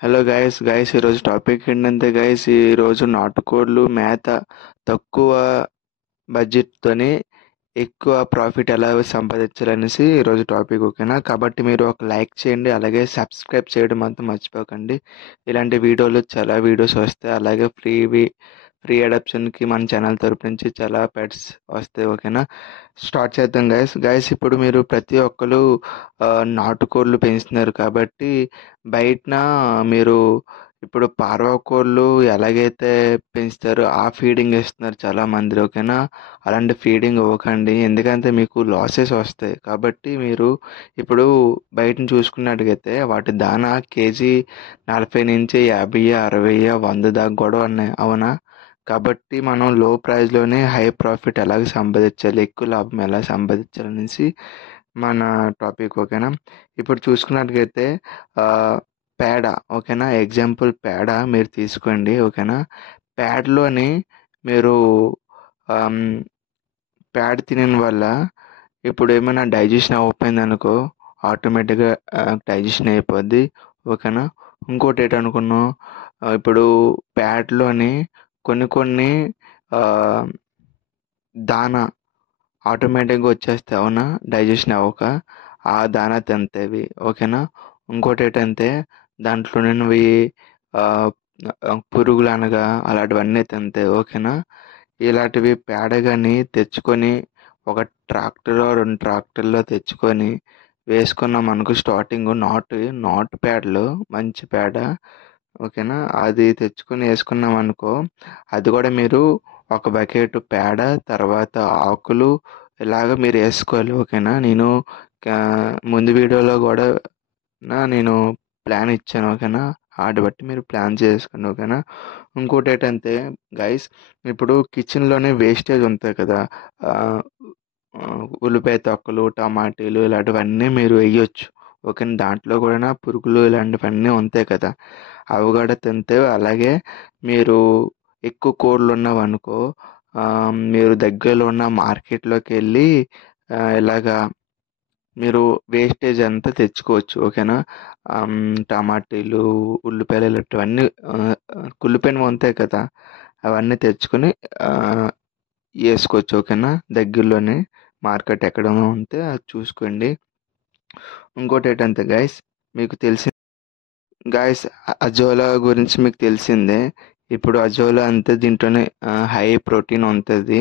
Hello guys ఈరోజు topic ఏంటంటే guys ఈరోజు నాటుకోళ్ళు మేత తక్కువ బడ్జెట్తోని ఎక్కువ ప్రాఫిట్ ఎలా సంపాదించాలనేసి ఈరోజు టాపిక్. ఓకేనా? కాబట్టి మీరు ఒక లైక్ చేయండి, అలాగే సబ్స్క్రైబ్ చేయడం మాత్రం మర్చిపోకండి. ఇలాంటి వీడియోలు చాలా వీడియోస్ వస్తాయి, అలాగే ఫ్రీ అడాప్షన్కి మన ఛానల్ తరపు నుంచి చాలా పెట్స్ వస్తాయి. ఓకేనా? స్టార్ట్ చేద్దాం గైస్. ఇప్పుడు మీరు ప్రతి ఒక్కరు నాటుకోళ్ళు పెంచుతున్నారు కాబట్టి బయటన మీరు ఇప్పుడు పార్వా కోళ్ళు ఎలాగైతే పెంచుతారో ఆ ఫీడింగ్ ఇస్తున్నారు చాలా మంది. ఓకేనా? అలాంటి ఫీడింగ్ ఇవ్వకండి, ఎందుకంటే మీకు లాసెస్ వస్తాయి. కాబట్టి మీరు ఇప్పుడు బయటను చూసుకున్నట్టుగైతే వాటి దానా కేజీ 40 నుంచి 50, 60, 100 దాకా కూడా ఉన్నాయి, అవునా? కాబట్టి మనం లో ప్రైస్లోనే హై ప్రాఫిట్ ఎలాగ సంపాదించాలి, ఎక్కువ లాభం ఎలా సంపాదించాలి అనేసి మన టాపిక్. ఓకేనా? ఇప్పుడు చూసుకున్నట్టుగైతే ఆ, పేడ. ఓకేనా? ఎగ్జాంపుల్ పేడ మీరు తీసుకోండి. ఓకేనా? పేడలోని మీరు ఆమ్, పేడ తినడం వల్ల ఇప్పుడు ఏమైనా డైజెషన్ అవ్వకపోయింది అనుకో, ఆటోమేటిక్గా డైజెషన్ అయిపోద్ది. ఓకేనా? ఇంకోటి ఏంటనుకున్నాం, ఇప్పుడు పేడలోని కొన్ని ఆ, దానా ఆటోమేటిక్గా వచ్చేస్తాయి, అవునా? డైజెషన్ అవ్వక ఆ దానా తింతేవి. ఓకేనా? ఇంకోటి ఏంటంటే దాంట్లో నుండి పురుగులు అనగా అలాంటివన్నీ తింతాయి. ఓకేనా? ఇలాంటివి పేడ కానీ తెచ్చుకొని ఒక ట్రాక్టర్ 2 ట్రాక్టర్లో తెచ్చుకొని వేసుకున్నాం అనుకో, స్టార్టింగ్ నాటు పేడలు మంచి పేడ. ఓకేనా? అది తెచ్చుకొని వేసుకున్నాం అనుకో, అది కూడా మీరు ఒక బకెట్ పేడ, తర్వాత ఆకులు ఇలాగ మీరు వేసుకోవాలి. ఓకేనా? నేను ముందు వీడియోలో కూడా నేను ప్లాన్ ఇచ్చాను. ఓకేనా? వాటి బట్టి మీరు ప్లాన్ చేసుకోండి. ఓకేనా? ఇంకోటి ఏంటంటే గైస్, ఇప్పుడు కిచెన్లోనే వేస్టేజ్ ఉంటాయి కదా, ఆ, ఆ, ఉల్లిపాయ తొక్కలు, టమాటీలు ఇలాంటివన్నీ మీరు వేయొచ్చు. ఓకేనా? దాంట్లో కూడా పురుగులు ఇలాంటివన్నీ ఉంటాయి కదా, అవి కూడా తింటే. అలాగే మీరు ఎక్కువ కోళ్ళు ఉన్నవనుకో, మీరు దగ్గరలో ఉన్న మార్కెట్లోకి వెళ్ళి ఇలాగా మీరు వేస్టేజ్ అంతా తెచ్చుకోవచ్చు. ఓకేనా? టమాటీలు, ఉల్లిపాయలు ఇలాంటివన్నీ కుళ్ళిపోయినవి ఉంటాయి కదా, అవన్నీ తెచ్చుకొని వేసుకోవచ్చు. ఓకేనా? దగ్గరలోనే మార్కెట్ ఎక్కడైనా ఉంటే అది చూసుకోండి. ఇంకోటి ఏంటంటే గైస్, మీకు తెలిసి గాయస్, అజోలా గురించి మీకు తెలిసిందే. ఇప్పుడు అజోలా అంతే, దీంట్లోనే హై ప్రోటీన్ ఉంటుంది.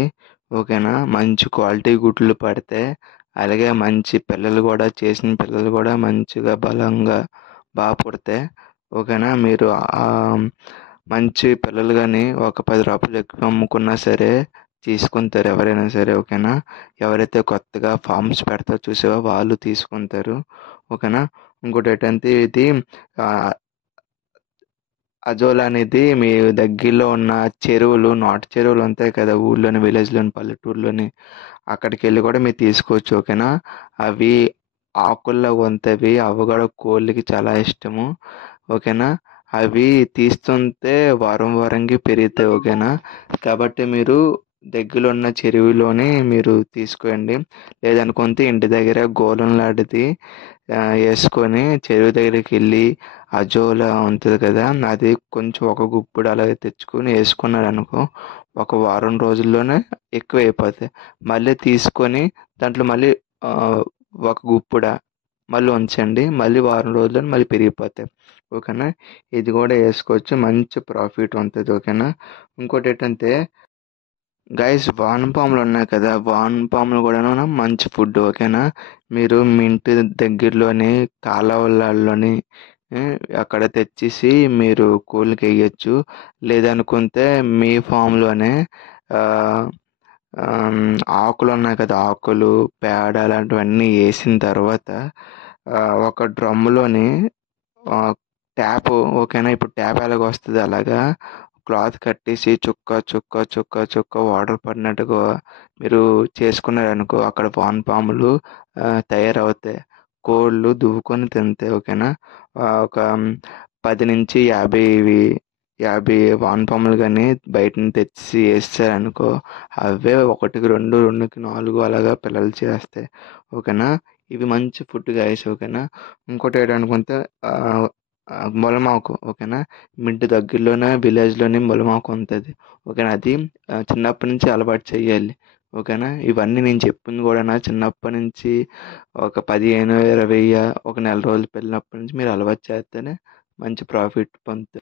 ఓకేనా? మంచి క్వాలిటీ గుడ్లు పడితే, అలాగే మంచి పిల్లలు కూడా, చేసిన పిల్లలు కూడా మంచిగా బలంగా బాగా పుడితే. ఓకేనా? మీరు మంచి పిల్లలు కానీ ఒక 10 రూపాయలు ఎక్కువ అమ్ముకున్నా సరే తీసుకుంటారు ఎవరైనా సరే. ఓకేనా? ఎవరైతే కొత్తగా ఫార్మ్స్ పెడతారో చూసావో వాళ్ళు తీసుకుంటారు. ఓకేనా? ఇంకోటి ఏంటంటే ఇది ఆ, అజోలా అనేది మీ దగ్గరలో ఉన్న చెరువులు, నాటు చెరువులు ఉంటాయి కదా, ఊళ్ళోని, విలేజ్లోని, పల్లెటూరులోని, అక్కడికి వెళ్ళి కూడా మీరు తీసుకోవచ్చు. ఓకేనా? అవి ఆకుల్లో ఉంటాయి, అవి కూడా కోళ్ళకి చాలా ఇష్టము. ఓకేనా? అవి తీస్తుంటే వారంకి పెరుగుతాయి. ఓకేనా? కాబట్టి మీరు దగ్గరలో ఉన్న చెరువులోనే మీరు తీసుకోండి. లేదనుకుంటే ఇంటి దగ్గర గోళం లాంటిది వేసుకొని చెరువు దగ్గరికి వెళ్ళి అజోలా ఉంటుంది కదా, అది కొంచెం ఒక గుప్పుడు అలాగే తెచ్చుకొని వేసుకున్నారనుకో, ఒక వారం రోజుల్లోనే ఎక్కువ అయిపోతాయి. మళ్ళీ తీసుకొని దాంట్లో మళ్ళీ ఆ, ఒక గుప్పుడ మళ్ళీ ఉంచండి, మళ్ళీ వారం రోజుల్లో మళ్ళీ పెరిగిపోతాయి. ఓకేనా? ఇది కూడా వేసుకోవచ్చు, మంచి ప్రాఫిట్ ఉంటుంది. ఓకేనా? ఇంకోటి ఏంటంటే గైస్, వానపాములు ఉన్నాయి కదా, వానపాములు కూడా మంచి ఫుడ్. ఓకేనా? మీరు మీ ఇంటి దగ్గరలోని కాలువలలోని అక్కడ తెచ్చేసి మీరు కోళ్ళకి వేయచ్చు. లేదనుకుంటే మీ ఫామ్లోనే ఆ, ఆకులు ఉన్నాయి కదా, ఆకులు, పేడ అలాంటివన్నీ వేసిన తర్వాత ఆ, ఒక డ్రమ్ములోని ట్యాప్. ఓకేనా? ఇప్పుడు ట్యాప్ ఎలాగ వస్తుంది అలాగా క్లాత్ కట్టేసి చుక్క చుక్క చుక్క చుక్క వాటర్ పడినట్టుగా మీరు చేసుకున్నారనుకో, అక్కడ వానపాములు తయారవుతాయి. కోళ్ళు దువ్వుకొని తింటాయి. ఓకేనా? ఒక 10 నుంచి 50 వానపాములు కానీ బయట నుంచి తెచ్చి వేస్తారనుకో, అవే ఒకటికి రెండు, రెండుకి నాలుగు అలాగా పిల్లలు చేస్తాయి. ఓకేనా? ఇవి మంచి ఫుడ్ గాయస్. ఓకేనా? ఇంకోటి ఏంటనుకుంటే మొలమాకు ఓకేనా. మీ ఇంటి దగ్గరలోనే విలేజ్‌లోనే మొలమాకు ఉంటది. ఓకేనా. అది చిన్నప్పటి నుంచి అలవాటు చేయాలి. ఓకేనా. ఇవన్నీ నేను చెప్పింది కూడాను చిన్నప్పటి నుంచి ఒక 15, 20 ఒక నెల రోజులు పిల్లనప్పటి నుంచి మీరు అలవాటు చేస్తేనే మంచి ప్రాఫిట్ పొందుతారు.